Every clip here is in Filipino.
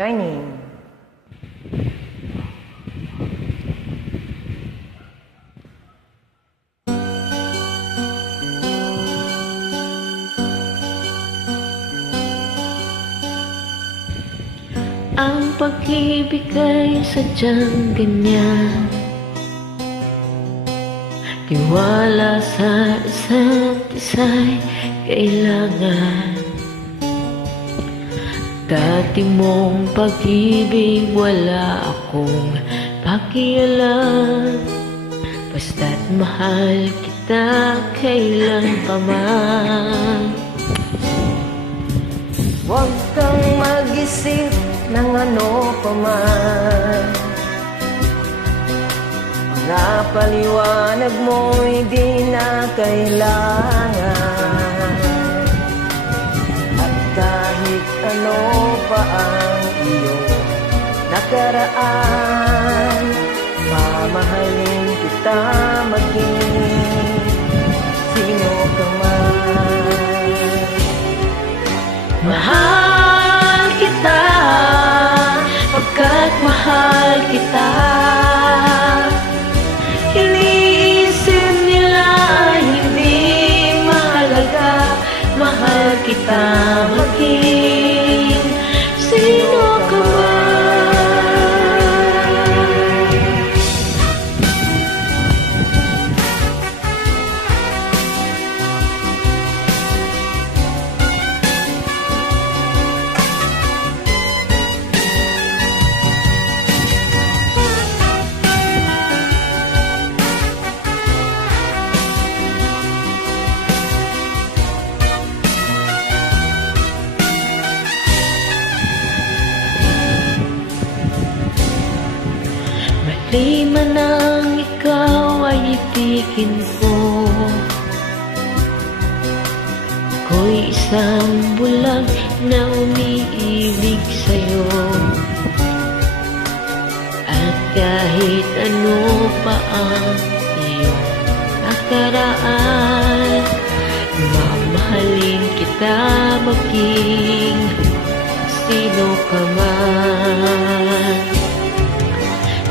Joining. Ang pag-ibig ay sadyang ganyan, tiwala sa isa't isa'y kailangan. Dati mong pag-ibig wala akong pakialam, basta't mahal kita kailan pa man. Huwag kang mag-isip ng ano pa man, mga paliwanag mo'y di na kailangan. At kahit ano pa ang iyong nakaraan, mamahalin kita maging sino ka man. Mahal kita, pagkat mahal kita. Iniisip nila ay hindi mahalaga, mahal kita maging sino ka man. Di man ang ikaw ay ibigin ko, ako'y isang bulag na umiibig sa'yo. At kahit ano pa ang iyong nakaraan, mamahalin kita maging sino ka man.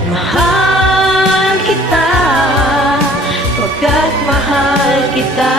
Mahal kita, pagkat mahal kita.